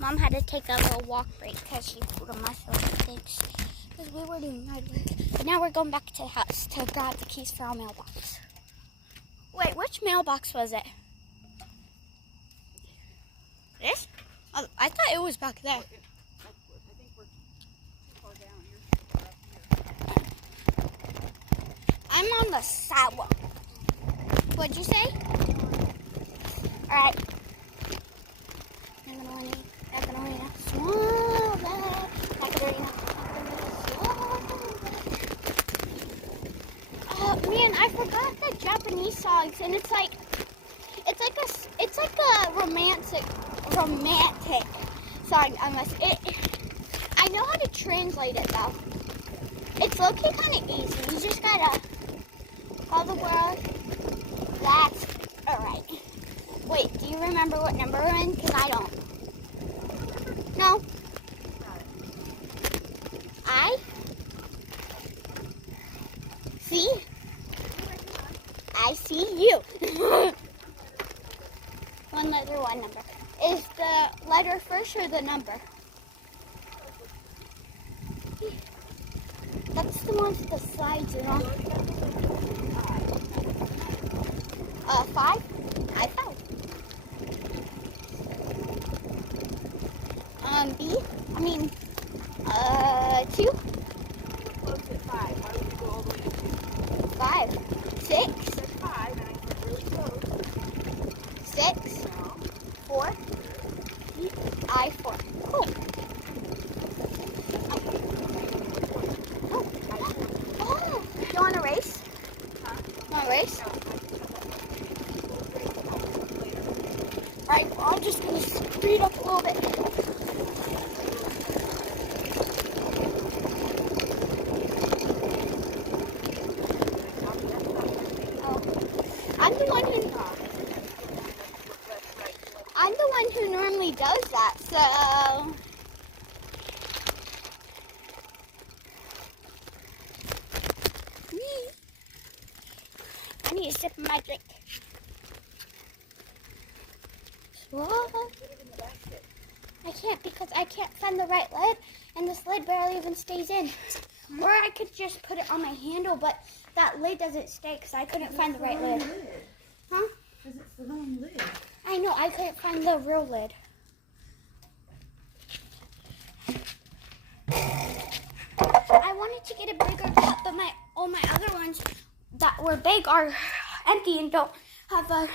Mom had to take a little walk break because she put on my things. Because we were doing night work. But now we're going back to the house to grab the keys for our mailbox. Wait, which mailbox was it? This? Oh, I thought it was back there. I think we're too far down. You're up here. I'm on the sidewalk. What'd you say? Alright. Macarena. Small bag. Macarena. Man, I forgot the Japanese songs, and it's like a romantic song. I know how to translate it though. It's low-key kind of easy. You just gotta all the world. That's alright. Wait, do you remember what number we're in? Because I don't. No. I see. I see you. One letter, one number. Is the letter first or the number? That's the one with the slides and all. 5? I found. B? I mean, 2? We're close at 5. Why would you go all the way to 2? 5. 6? You said 5, and I said really close. 6? No. 4? I 4. Cool. Oh, you want to race? Huh? Want to race? No. Alright, well, I'm just going to speed up a little bit. I'm the one who normally does that, so I need a sip of my drink. Whoa. I can't because I can't find the right lid, and this lid barely even stays in. Or I could just put it on my handle, but that lid doesn't stay because I couldn't find the right lid. Huh? Because it's the wrong lid. I know, I couldn't find the real lid. I wanted to get a bigger cup, but all my other ones that were big are empty and don't have a